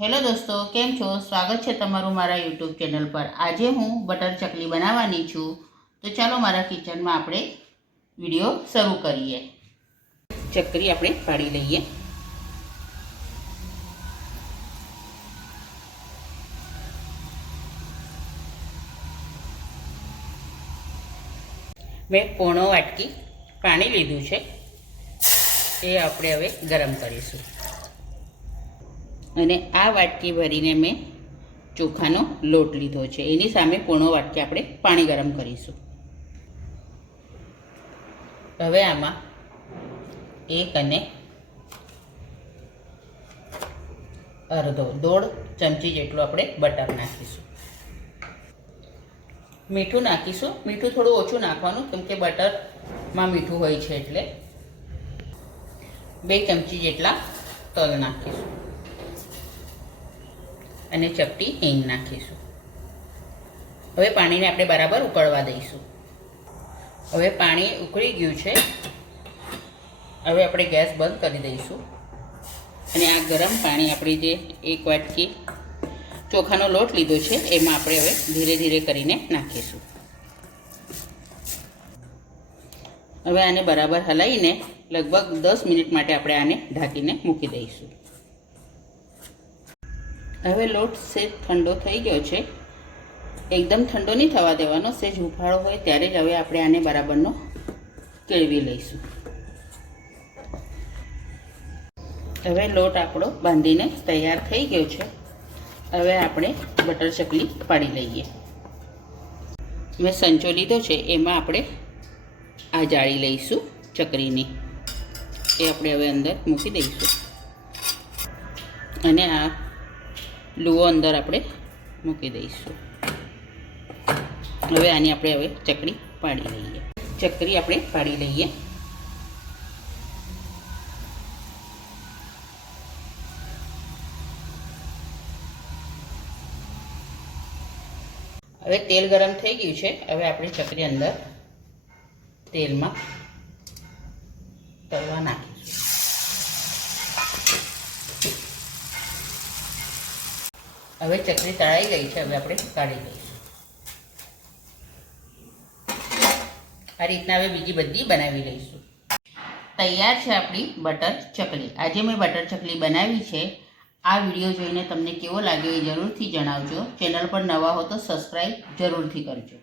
Hello દોસ્તો, કેમ છો? સ્વાગત છે તમારું મારા યુટ્યુબ ચેનલ પર। આજે હું બટર ચકલી બનાવવાની છું, તો ચાલો મારા કિચનમાં આપણે વિડીયો શરૂ કરીએ। ચકરી આપણે પાડી લઈએ। મેં પોણો વાટકી પાણી લીધું છે, એ આપણે હવે ગરમ કરીશું। અને આ વાટકી ભરીને મેં ચોખાનો લોટ લીધો છે, એની સામે પોણો વાટકી આપણે પાણી ગરમ કરીશું। હવે આમાં 1 અને દોઢ ચમચી જેટલું આપણે બટર નાખીશું। મીઠું નાખીશું। મીઠું થોડું ઓછું નાખવાનું, કેમ કે બટરમાં મીઠું હોય છે, એટલે 2 ચમચી જેટલા તલ નાખીશું અને ચપટી હિંગ નાખીશું। હવે પાણીને આપણે બરાબર ઉકળવા દઈશું। હવે પાણી ઉકળી ગયું છે, હવે આપણે ગેસ બંધ કરી દઈશું અને આ ગરમ પાણી આપણી જે 1 વાટકી ચોખાનો લોટ લીધો છે એમાં આપણે હવે ધીરે ધીરે કરીને નાખીશું। હવે આને બરાબર હલાવીને લગભગ 10 મિનિટ માટે આપણે આને ઢાંકીને મૂકી દઈશું। હવે લોટ સેજ ઠંડો થઈ ગયો છે, એકદમ ઠંડો નહીં થવા દેવાનો, સેજ હુંફાળો હોય ત્યારે જ હવે આપણે આને બરાબરનો કેળવી લઈશું। હવે લોટ આપણો બાંધીને તૈયાર થઈ ગયો છે। હવે આપણે બટર ચકલી પાડી લઈએ। મેં સંચો લીધો છે, એમાં આપણે આ જાળી લઈશું ચકરીની, એ આપણે હવે અંદર મૂકી દઈશું અને આ લુઓ અંદર આપણે મૂકી દઈશું। હવે આની આપણે હવે ચકરી પાડી લઈએ। ચકરી આપણે પાડી લઈએ। હવે તેલ ગરમ થઈ ગયું છે, હવે આપણે ચકરી અંદર તેલમાં તળવા નાખીશું। હવે ચકરી તળાઈ ગઈ છે, હવે આપણે કાઢી લઈશું। આ રીતના હવે બીજી બધી બનાવી લઈશું। તૈયાર છે આપણી બટર ચકલી। આજે મેં બટર ચકલી બનાવી છે। આ વિડીયો જોઈને તમને કેવો લાગ્યો એ જરૂરથી જણાવજો। ચેનલ પર નવા હો તો સબસ્ક્રાઈબ જરૂરથી કરજો।